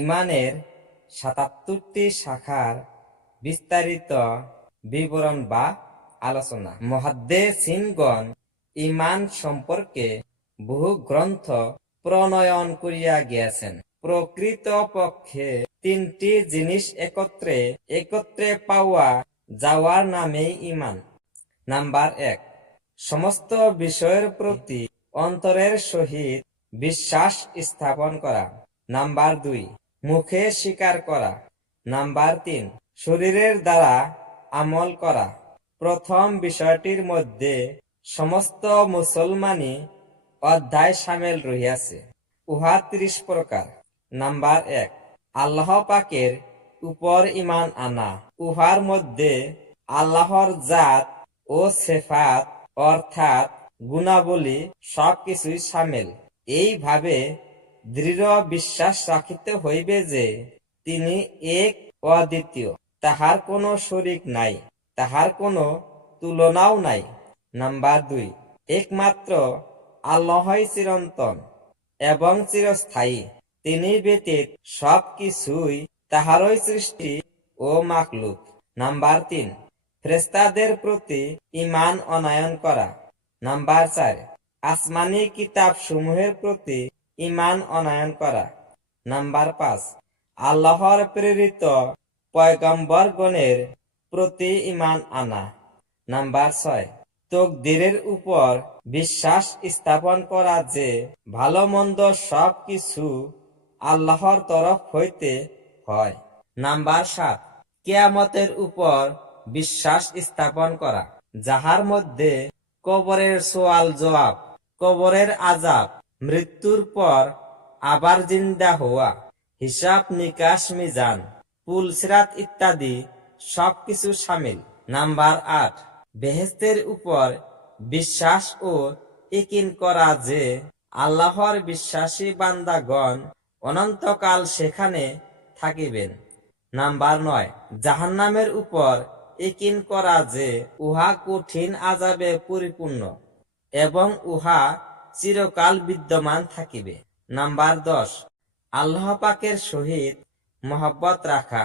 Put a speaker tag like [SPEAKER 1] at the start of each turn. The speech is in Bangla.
[SPEAKER 1] ইমানের সাতাত্তরটি শাখার বিস্তারিত বিবরণ বা আলোচনা। মহাদ্দে সিনগণ ইমান সম্পর্কে বহু গ্রন্থ প্রণয়ন করিয়া গিয়াছেন। প্রকৃত পক্ষে তিনটি জিনিস একত্রে একত্রে পাওয়া যাওয়ার নামেই ইমান। নাম্বার এক, সমস্ত বিষয়ের প্রতি অন্তরের সহিত বিশ্বাস স্থাপন করা। নাম্বার দুই মুখে স্বীকার করা। নাম্বার তিন, শরীরের দ্বারা আমল করা। প্রথম বিষয়টির মধ্যে সমস্ত মুসলমানই অধ্যায় সামিল রহিয়াছে। উহা ত্রিশ প্রকার। নাম্বার এক, আল্লাহ পাকের উপর ইমান আনা। উহার মধ্যে আল্লাহর জাত ও সেফাত অর্থাৎ গুণাবলী সবকিছুই সামিল। এইভাবে দৃঢ় বিশ্বাস রাখিতে হইবে যে তিনি এক অদ্বিতীয় তাহার কোনো শরিক নাই তাহার কোনো তুলনাও নাই। নাম্বার দুই একমাত্র আল্লাহই চিরন্তন এবং চিরস্থায়ী তিনি ব্যতীত সব কিছুই তাহারই সৃষ্টি ও মাকলুক নাম্বার তিন ফ্রেস্তাদের প্রতি ইমান অনায়ন করা নাম্বার চার আসমানি কিতাব সমূহের প্রতি ইমান অনায়ন করা। নাম্বার পাঁচ, আল্লাহর প্রেরিত পয়গম্বরগণের প্রতি ইমান আনা। নাম্বার ছয়, তকদিরের উপর বিশ্বাস স্থাপন করা যে ভালো মন্দ সব কিছু আল্লাহর তরফ হইতে হয়। নাম্বার সাত, কেয়ামতের উপর বিশ্বাস স্থাপন করা, যাহার মধ্যে কবরের সোয়াল জবাব, কবরের আজাব মৃত্যুর পর আবার জিন্দা হওয়া, হিসাব নিকাশ মিজান, পুল সিরাত ইত্যাদি সবকিছু সামিল। নাম্বার আট, বেহেস্তের উপর বিশ্বাস ও ইকিন করা যে আল্লাহর বিশ্বাসী বান্দাগণ অনন্তকাল সেখানে থাকিবেন। নাম্বার নয়, জাহান্নামের উপর ইকিন করা যে উহা কঠিন আজাবে পরিপূর্ণ এবং উহা চিরকাল বিদ্যমান থাকিবে। নাম্বার দশ আল্লাহ পাকের সহিত মহব্বত রাখা।